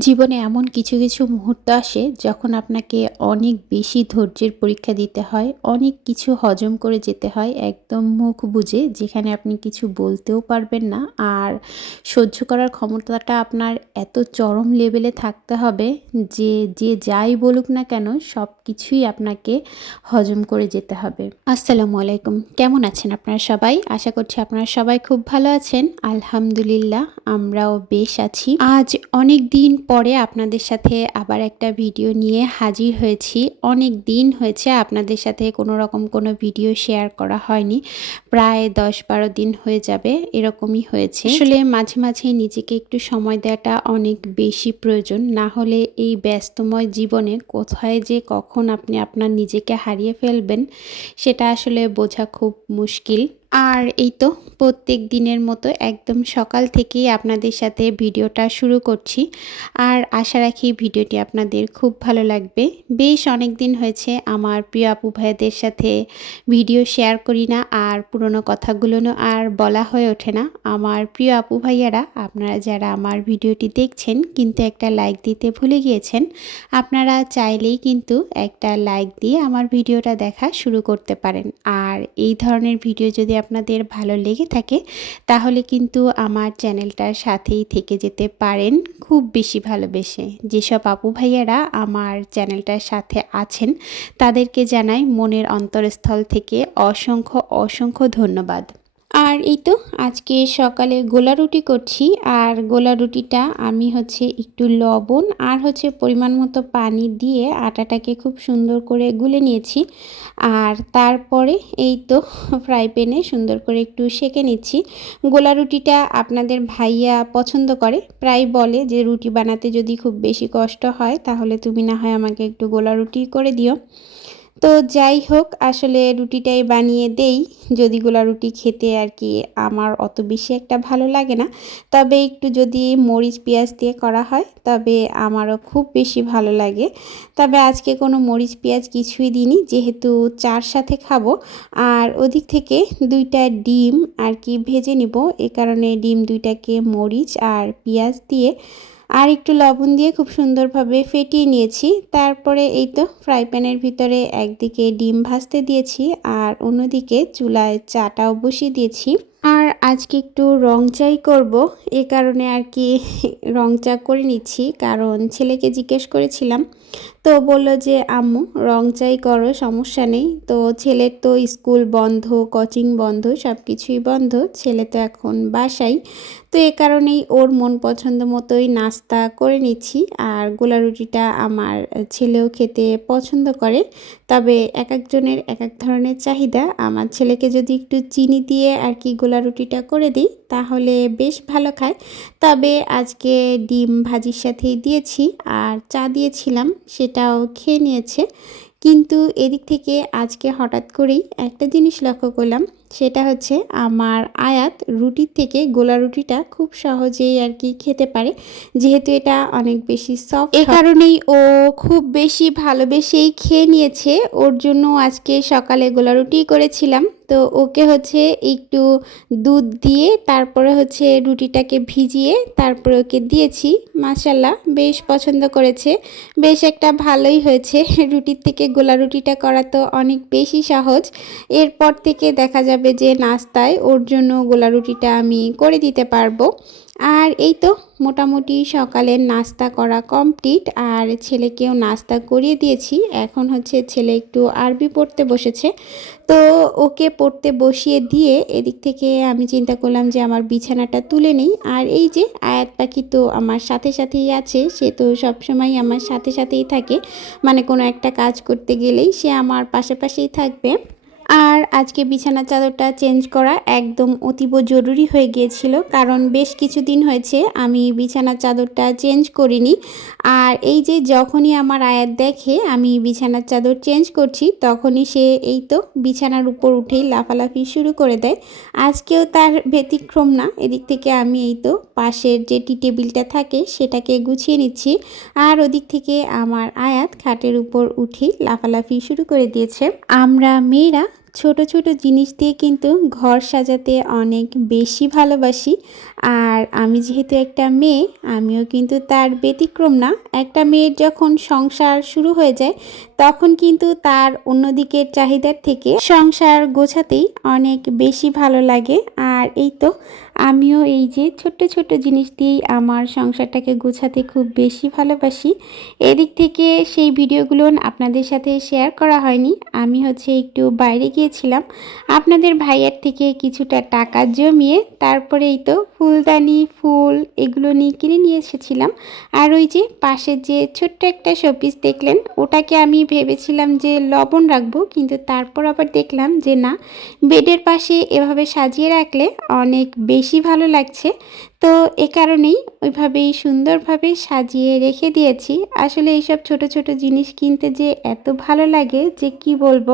জীবনে এমন কিছু কিছু মুহূর্ত আসে যখন আপনাকে অনেক বেশি ধৈর্যের পরীক্ষা দিতে হয়, অনেক কিছু হজম করে যেতে হয়, একদম মুখ বুঝে যেখানে আপনি কিছু বলতেও পারবেন না। আর সহ্য করার ক্ষমতাটা আপনার এত চরম লেভেলে থাকতে হবে যে যে যাই বলুক না কেন সব কিছুই আপনাকে হজম করে যেতে হবে। আসসালামু আলাইকুম। কেমন আছেন আপনারা সবাই? আশা করছি আপনারা সবাই খুব ভালো আছেন। আলহামদুলিল্লাহ, আমরাও বেশ আছি। আজ অনেক দিন পরে আপনাদের সাথে আবার একটা ভিডিও নিয়ে হাজির হয়েছি। অনেক দিন হয়েছে আপনাদের সাথে কোনো রকম কোনো ভিডিও শেয়ার করা হয়নি। প্রায় দশ বারো দিন হয়ে যাবে, এরকমই হয়েছে। আসলে মাঝে মাঝে নিজেকে একটু সময় দেওয়াটা অনেক বেশি প্রয়োজন। না হলে এই ব্যস্তময় জীবনে কোথায় যে কখন আপনি আপনার নিজেকে হারিয়ে ফেলবেন, সেটা আসলে বোঝা খুব মুশকিল। আর এই তো প্রত্যেক দিনের মতো একদম সকাল থেকেই আপনাদের সাথে ভিডিওটা শুরু করছি। আর আশা রাখি ভিডিওটি আপনাদের খুব ভালো লাগবে। বেশ অনেক দিন হয়েছে আমার প্রিয় আপু ভাইদের সাথে ভিডিও শেয়ার করি না আর পুরনো কথাগুলো আর বলা হয়ে ওঠে না। আমার প্রিয় আপু ভাইয়ারা, আপনারা যারা আমার ভিডিওটি দেখছেন কিন্তু একটা লাইক দিতে ভুলে গিয়েছেন, আপনারা চাইলেই কিন্তু একটা লাইক দিয়ে আমার ভিডিওটা দেখা শুরু করতে পারেন। আর এই ধরনের ভিডিও যদি আপনাদের ভালো লেগে থাকে, তাহলে কিন্তু আমার চ্যানেলটার সাথেই থেকে যেতে পারেন খুব বেশি ভালোবেসে। যেসব আপু ভাইয়ারা আমার চ্যানেলটার সাথে আছেন, তাদেরকে জানাই মনের অন্তরস্থল থেকে অসংখ্য অসংখ্য ধন্যবাদ। আর এই তো আজকে সকালে গোলা রুটি করছি, আর গোলা রুটিটা আমি হচ্ছে একটু লবণ আর হচ্ছে পরিমাণ মতো পানি দিয়ে আটাটাকে খুব সুন্দর করে গুলে নিয়েছি। আর তারপরে এই তো ফ্রাই প্যানে সুন্দর করে একটু সেকে নিচ্ছি। গোলা রুটিটা আপনাদের ভাইয়া পছন্দ করে, প্রায় বলে যে রুটি বানাতে যদি খুব বেশি কষ্ট হয় তাহলে তুমি না হয় আমাকে একটু গোলা রুটি করে দিও। তো যাই হোক, আসলে রুটিটাই বানিয়ে দেই। যদি গোলা রুটি খেতে আর কি আমার অত বেশি একটা ভালো লাগে না। তবে একটু যদি মরিচ পেঁয়াজ দিয়ে করা হয়, তবে আমারও খুব বেশি ভালো লাগে। তবে আজকে কোনো মরিচ পেঁয়াজ কিছুই দিইনি, যেহেতু চার সাথে খাব। আর ওদিক থেকে দুইটা ডিম আর কি ভেজে নিব। এ কারণে ডিম দুইটাকে মরিচ আর পেঁয়াজ দিয়ে আর একটু লবণ দিয়ে খুব সুন্দরভাবে ফেটিয়ে নিয়েছি। তারপরে এই তো ফ্রাই প্যানের ভিতরে একদিকে ডিম ভাজতে দিয়েছি আর অন্যদিকে চুলায় চাটাও বসিয়ে দিয়েছি। আর আজকে একটু রং চাই করব, এ কারণে আর কি রং চা করে নিচ্ছি, কারণ ছেলেকে জিজ্ঞেস করেছিলাম তো বলল যে, আম্মু, রং চাই করো, সমস্যা নেই। তো ছেলের তো স্কুল বন্ধ, কোচিং বন্ধ সব কিছুই বন্ধ। ছেলে তো এখন বাসাই তো এ কারণেই ওর মন পছন্দ মতোই নাস্তা করে নিচ্ছি। আর গোলা রুটিটা আমার ছেলেও খেতে পছন্দ করে। তবে এক একজনের এক এক ধরনের চাহিদা। আমার ছেলেকে যদি একটু চিনি দিয়ে আর কি গোলা রুটিটা করে দিই তাহলে বেশ ভালো খায়। তবে আজকে ডিম ভাজির সাথেই দিয়েছি আর চা দিয়েছিলাম, সেটাও খেয়ে নিয়েছে। কিন্তু এদিক থেকে আজকে হঠাৎ করেই একটা জিনিস লক্ষ্য করলাম সেটা হচ্ছে আমার আয়াত রুটির থেকে গোলা রুটিটা খুব সহজেই আর কি খেতে পারে। যেহেতু এটা অনেক বেশি সফট এ কারণেই ও খুব বেশি ভালোবেসেই খেয়ে নিয়েছে। ওর জন্য আজকে সকালে গোলা রুটি করেছিলাম। তো ওকে হচ্ছে একটু দুধ দিয়ে তারপরে হচ্ছে রুটিটাকে ভিজিয়ে তারপরে ওকে দিয়েছি। মাসাল্লাহ বেশ পছন্দ করেছে। বেশ একটা ভালোই হয়েছে। রুটির থেকে গোলা রুটিটা করা তো অনেক বেশি সহজ। এরপর থেকে দেখা যাবে যাবে যে নাস্তায় ওর জন্য গোলা রুটিটা আমি করে দিতে পারব। আর এই তো মোটামুটি সকালের নাস্তা করা কমপ্লিট, আর ছেলেকেও নাস্তা করিয়ে দিয়েছি। এখন হচ্ছে ছেলে একটু আরবি পড়তে বসেছে। তো ওকে পড়তে বসিয়ে দিয়ে এদিক থেকে আমি চিন্তা করলাম যে আমার বিছানাটা তুলে নিই। আর এই যে আয়াত পাখি তো আমার সাথে সাথেই আছে, সে তো সবসময় আমার সাথে সাথেই থাকে। মানে কোনো একটা কাজ করতে গেলেই সে আমার পাশে পাশেই থাকবে। আর আজকে বিছানার চাদরটা চেঞ্জ করা একদম অতীব জরুরি হয়ে গিয়েছিল, কারণ বেশ কিছুদিন হয়েছে আমি বিছানার চাদরটা চেঞ্জ করিনি। আর এই যে যখনই আমার আয়াত দেখে আমি বিছানার চাদর চেঞ্জ করছি, তখনই সে এই তো বিছানার উপর উঠেই লাফালাফি শুরু করে দেয়। আজকেও তার ব্যতিক্রম না, এদিক থেকে আমি এই তো পাশের যে টি টেবিলটা থাকে সেটাকে গুছিয়ে নিচ্ছি। আর ওদিক থেকে আমার আয়াত খাটের উপর উঠেই লাফালাফি শুরু করে দিয়েছে। আমরা মেয়েরা ছোট ছোট জিনিস দিয়ে কিন্তু ঘর সাজাতে অনেক বেশি ভালোবাসি। আর আমি যেহেতু একটা মেয়ে, আমিও কিন্তু তার ব্যতিক্রম না। একটা মেয়ের যখন সংসার শুরু হয়ে যায়, তখন কিন্তু তার অন্যদিকের চাহিদার থেকে সংসার গোছাতেই অনেক বেশি ভালো লাগে। আর এই তো আমিও এই যে ছোট্ট ছোট্ট জিনিস দিয়েই আমার সংসারটাকে গোছাতে খুব বেশি ভালোবাসি। এদিক থেকে সেই ভিডিওগুলো আপনাদের সাথে শেয়ার করা হয়নি। আমি হচ্ছে একটু বাইরে গিয়েছিলাম। আপনাদের ভাইয়ার থেকে কিছুটা টাকা জমিয়ে তারপরে এই তো ফুলদানি, ফুল এগুলো নিয়ে কিনে নিয়ে এসেছিলাম। আর ওই যে পাশে যে ছোট্ট একটা শোপিস দেখলেন, ওটাকে আমি ভেবেছিলাম যে লবণ রাখব, কিন্তু তারপর আবার দেখলাম যে না, বেডের পাশে এভাবে সাজিয়ে রাখলে অনেক বেশি ভালো লাগছে। তো এ কারণেই ওইভাবেই সুন্দরভাবে সাজিয়ে রেখে দিয়েছি। আসলে এইসব ছোট ছোট জিনিস কিনতে যে এত ভালো লাগে যে কি বলব?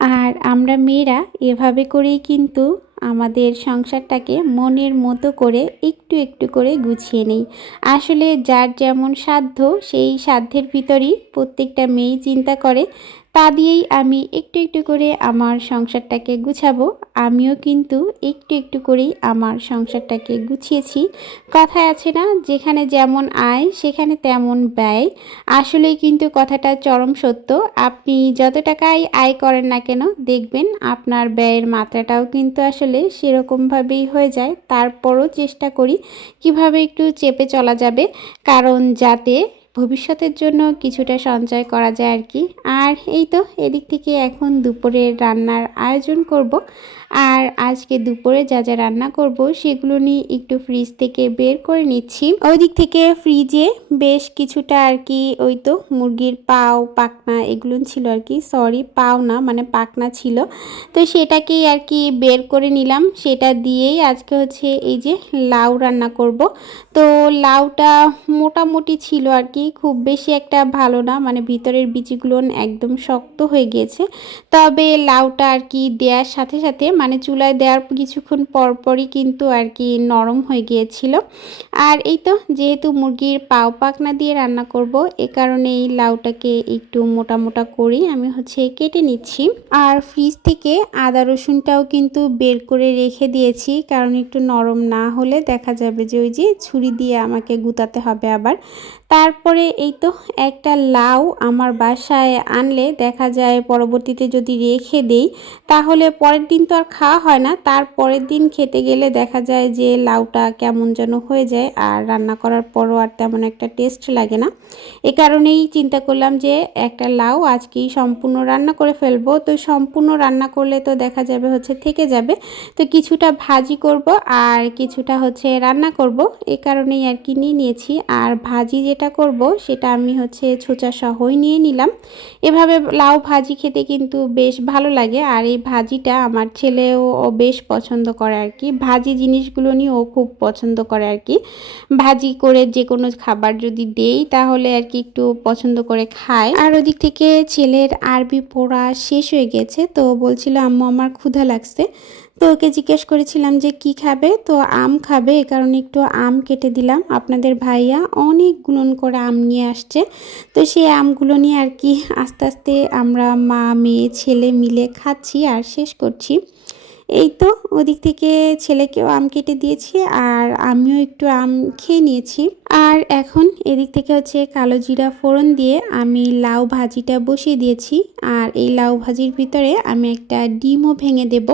আর আমরা মেয়েরা এভাবে করেই কিন্তু আমাদের সংসারটাকে মনের মতো করে একটু একটু করে গুছিয়ে নেই। আসলে যার যেমন সাধ্য সেই সাধ্যের ভিতরই প্রত্যেকটা মেয়েই চিন্তা করে তা দিয়েই আমি একটু একটু করে আমার সংসারটাকে গুছাবো। আমিও কিন্তু একটু একটু করেই আমার সংসারটাকে গুছিয়েছি। কথায় আছে না, যেখানে যেমন আয়, সেখানে তেমন ব্যয়। আসলেই কিন্তু কথাটা চরম সত্য। আপনি যত টাকাই আয় করেন না কেন, দেখবেন আপনার ব্যয়ের মাত্রাটাও কিন্তু আসলে সেরকমভাবেই হয়ে যায়। তারপরও চেষ্টা করি কীভাবে একটু চেপে চলা যাবে। কারণ যাতে ভবিষ্যতের জন্য কিছুটা সঞ্চয় করা যায় আর কি। আর এই তো, এদিক থেকে এখন দুপুরের রান্নার আয়োজন করব। আর আজকে দুপুরে যা যা রান্না করব সেগুলো নিয়ে একটু ফ্রিজ থেকে বের করে নিচ্ছি। ওই দিক থেকে ফ্রিজে বেশ কিছুটা আর কি ওই তো মুরগির পাও পাকনা এগুলো ছিল আর কি। সরি পাও না মানে পাকনা ছিল। তো সেটাকেই আর কি বের করে নিলাম। সেটা দিয়েই আজকে হচ্ছে এই যে লাউ রান্না করব। তো লাউটা মোটামুটি ছিল আর কি, খুব বেশি একটা ভালো না মানে ভিতরের বিচিগুলো একদম শক্ত হয়ে গিয়েছে। তবে লাউটা আর কি দেওয়ার সাথে সাথে মানে চুলায় দেওয়ার কিছুক্ষণ পরপরই কিন্তু আর কি নরম হয়ে গিয়েছিল। আর এই তো যেহেতু মুরগির পাও পাকনা দিয়ে রান্না করব, এ কারণে এই লাউটাকে একটু মোটা মোটা করেই আমি হচ্ছে কেটে নিচ্ছি। আর ফ্রিজ থেকে আদা রসুনটাও কিন্তু বের করে রেখে দিয়েছি, কারণ একটু নরম না হলে দেখা যাবে যে ওই যে ছুরি দিয়ে আমাকে গুতাতে হবে আবার। তারপরে এই তো একটা লাউ আমার বাসায় আনলে দেখা যায় পরবর্তীতে যদি রেখে দেই, তাহলে পরের দিন তো আর খাওয়া হয় না। তার পরের দিন খেতে গেলে দেখা যায় যে লাউটা কেমন যেন হয়ে যায় আর রান্না করার পরও আর তেমন একটা টেস্ট লাগে না। এ কারণেই চিন্তা করলাম যে একটা লাউ আজকেই সম্পূর্ণ রান্না করে ফেলব। তো সম্পূর্ণ রান্না করলে তো দেখা যাবে হচ্ছে থেকে যাবে। তো কিছুটা ভাজি করব আর কিছুটা হচ্ছে রান্না করব। এ কারণেই আর কি নিয়ে নিয়েছি। আর ভাজি যেটা করব সেটা আমি হচ্ছে ছোচা সহই নিয়ে নিলাম। এভাবে লাউ ভাজি খেতে কিন্তু বেশ ভালো লাগে। আর এই ভাজিটা আমার ছেলেও বেশ পছন্দ করে আর কি। ভাজি জিনিসগুলো নিয়ে ও খুব পছন্দ করে আর কি। ভাজি করে যে কোনো খাবার যদি দেই তাহলে আর কি একটু পছন্দ করে খায়। আর ওদিক থেকে ছেলের আরবি পড়া শেষ হয়ে গেছে, তো বলছিল, আম্মু, আমার ক্ষুধা লাগছে। তো ওকে জিজ্ঞেস করেছিলাম যে, কি খাবে? তো আম খাবে, এ কারণে একটু আম কেটে দিলাম। আপনাদের ভাইয়া অনেক গুণন করে আম নিয়ে আসছে। তো সেই আমগুলো নিয়ে আর কি আস্তে আস্তে আমরা মা, মেয়ে, ছেলে মিলে খাচ্ছি আর শেষ করছি। এই তো, ওদিক থেকে ছেলেকেও আম কেটে দিয়েছি আর আমিও একটু আম খেয়ে নিয়েছি। আর এখন এদিক থেকে হচ্ছে কালো জিরা ফোড়ন দিয়ে আমি লাউ ভাজিটা বসিয়ে দিয়েছি। আর এই লাউ ভাজির ভিতরে আমি একটা ডিমও ভেঙে দেব।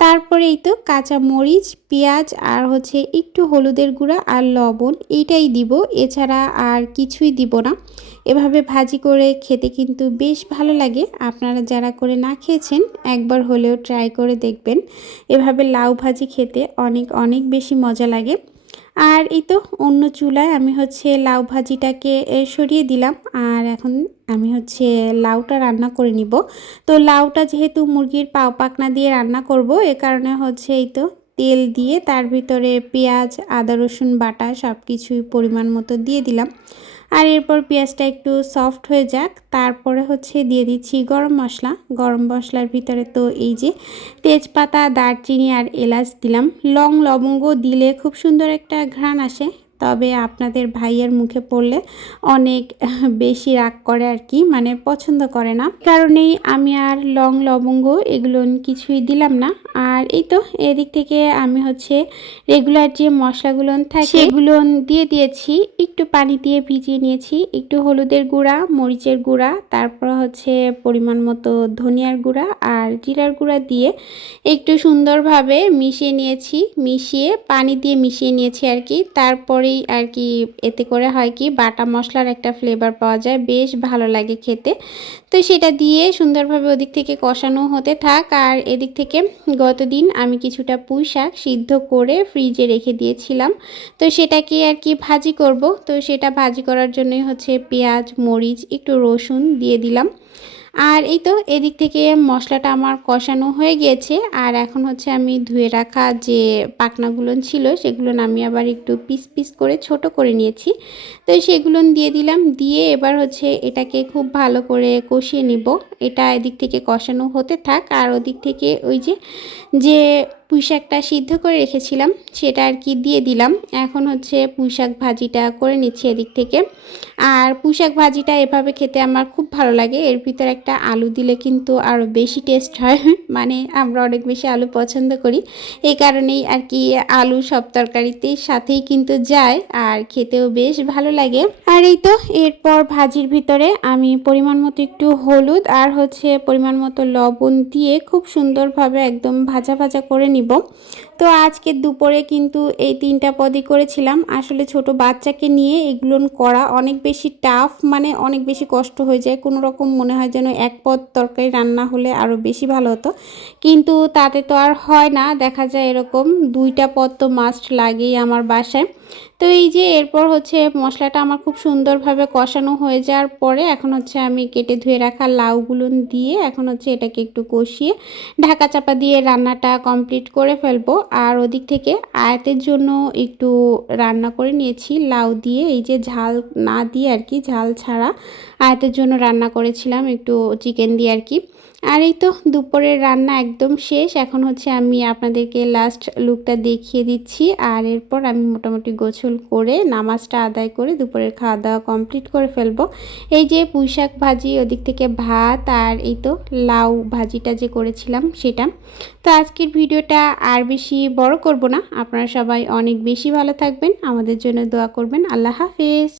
তারপরে এই তো কাঁচা মরিচ, পেঁয়াজ আর হচ্ছে একটু হলুদের গুঁড়া আর লবণ এইটাই দিব। এছাড়া আর কিছুই দিব না। এভাবে ভাজি করে খেতে কিন্তু বেশ ভালো লাগে। আপনারা যারা করে না খেয়েছেন, একবার হলেও ট্রাই করে দেখবেন। এভাবে লাউ ভাজি খেতে অনেক অনেক বেশি মজা লাগে। আর এই তো অন্য চুলায় আমি হচ্ছে লাউ ভাজিটাকে সরিয়ে দিলাম। আর এখন আমি হচ্ছে লাউটা রান্না করে নিব। তো লাউটা যেহেতু মুরগির পাও পাকনা দিয়ে রান্না করব, এ কারণে হচ্ছে এই তো তেল দিয়ে তার ভিতরে পেঁয়াজ, আদা রসুন বাটা সব কিছুই পরিমাণ মতো দিয়ে দিলাম। আর এরপর পেঁয়াজটা একটু সফট হয়ে যাক। তারপরে হচ্ছে দিয়ে দিচ্ছি গরম মশলা। গরম মশলার ভিতরে তো এই যে তেজপাতা, দারচিনি আর এলাচ দিলাম। লং লবঙ্গ দিলে খুব সুন্দর একটা ঘ্রাণ আসে। তবে আপনাদের ভাইয়ের মুখে পড়লে অনেক বেশি রাগ করে আর কি মানে পছন্দ করে না। কারণেই আমি আর লং লবঙ্গ এগুলো কিছুই দিলাম না। আর এই তো, এদিক থেকে আমি হচ্ছে রেগুলার যে মশলাগুলো থাকে, সেগুলো দিয়ে দিয়েছি। একটু পানি দিয়ে ভিজিয়ে নিয়েছি, একটু হলুদের গুঁড়া, মরিচের গুঁড়া, তারপর হচ্ছে পরিমাণ মতো ধনিয়ার গুঁড়া আর জিরার গুঁড়া দিয়ে একটু সুন্দরভাবে মিশিয়ে নিয়েছি, মিশিয়ে পানি দিয়ে মিশিয়ে নিয়েছি আর কি। তারপরেই আর কি এতে করে হয় কি বাটা মশলার একটা ফ্লেভার পাওয়া যায়, বেশ ভালো লাগে খেতে। তো সেটা দিয়ে সুন্দরভাবে ওদিক থেকে কষানো হতে থাক। আর এদিক থেকে গতদিন আমি কিছুটা পুঁই শাক সিদ্ধ করে ফ্রিজে রেখে দিয়েছিলাম। তো সেটাকে আর কি ভাজি করব। তো সেটা ভাজি করার জন্যই হচ্ছে পেঁয়াজ, মরিচ, একটু রসুন দিয়ে দিলাম। আর এই তো এদিক থেকে মশলাটা আমার কষানো হয়ে গিয়েছে আর এখন হচ্ছে আমি ধুয়ে রাখা যে পাকনাগুলো ছিল, সেগুলো আমি আবার একটু পিস পিস করে ছোট করে নিয়েছি। তো সেগুলো দিয়ে দিলাম, দিয়ে এবার হচ্ছে এটাকে খুব ভালো করে কষিয়ে নিব। এটা এদিক থেকে কষানো হতে থাক, আর ওদিক থেকে ওই যে যে পুঁইশাকটা সিদ্ধ করে রেখেছিলাম, সেটা আর কি দিয়ে দিলাম। এখন হচ্ছে পুঁইশাক ভাজিটা করে নিচ্ছি এদিক থেকে। আর পুঁইশাক ভাজিটা এভাবে খেতে আমার খুব ভালো লাগে। এর ভিতরে একটা আলু দিলে কিন্তু আরও বেশি টেস্ট হয়। মানে আমরা অনেক বেশি আলু পছন্দ করি। এই কারণেই আর কি আলু সব তরকারিতে সাথেই কিন্তু যায় আর খেতেও বেশ ভালো লাগে। আর এই তো, এরপর ভাজির ভিতরে আমি পরিমাণ মতো একটু হলুদ আর হচ্ছে পরিমাণ মতো লবণ দিয়ে খুব সুন্দরভাবে একদম ভাজা ভাজা করে নিব। তো আজকে দুপুরে কিন্তু এই তিনটা পদই করেছিলাম। আসলে ছোট বাচ্চাকে নিয়ে এগুলো করা অনেক বেশি টাফ মানে অনেক বেশি কষ্ট হয়ে যায়। কোনো রকম মনে হয় যেন এক পদ তরকারি রান্না হলে আরও বেশি ভালো হতো। কিন্তু তাতে তো আর হয় না, দেখা যায় এরকম দুইটা পদ তো মাস্ট লাগেই আমার বাসায়। তো এই যে এরপর হচ্ছে মশলাটা আমার খুব সুন্দরভাবে কষানো হয়ে যাওয়ার পরে এখন হচ্ছে আমি কেটে ধুয়ে রাখা লাউগুলো দিয়ে এখন হচ্ছে এটাকে একটু কষিয়ে ঢাকা চাপা দিয়ে রান্নাটা কমপ্লিট করে ফেলব। আর ওদিক থেকে আয়াতের জন্য একটু রান্না করে নিয়েছি। লাউ দিয়ে এই যে ঝাল না দিয়ে আর কি, ঝাল ছাড়া আয়াতের জন্য রান্না করেছিলাম একটু চিকেন দিয়ে আর কি। আর এই তো দুপুরের রান্না একদম শেষ। এখন হচ্ছে আমি আপনাদেরকে লাস্ট লুকটা দেখিয়ে দিচ্ছি। আর এরপর আমি মোটামুটি গোছল করে, নামাজটা আদায় করে দুপুরের খাওয়া দাওয়া কমপ্লিট করে ফেলব। এই যে পুঁইশাক ভাজি, ওদিক থেকে ভাত আর এই তো লাউ ভাজিটা যে করেছিলাম সেটা। তো আজকের ভিডিওটা আর বেশি বড় করব না। আপনারা সবাই অনেক বেশি ভালো থাকবেন। আমাদের জন্য দোয়া করবেন। আল্লাহ হাফেজ।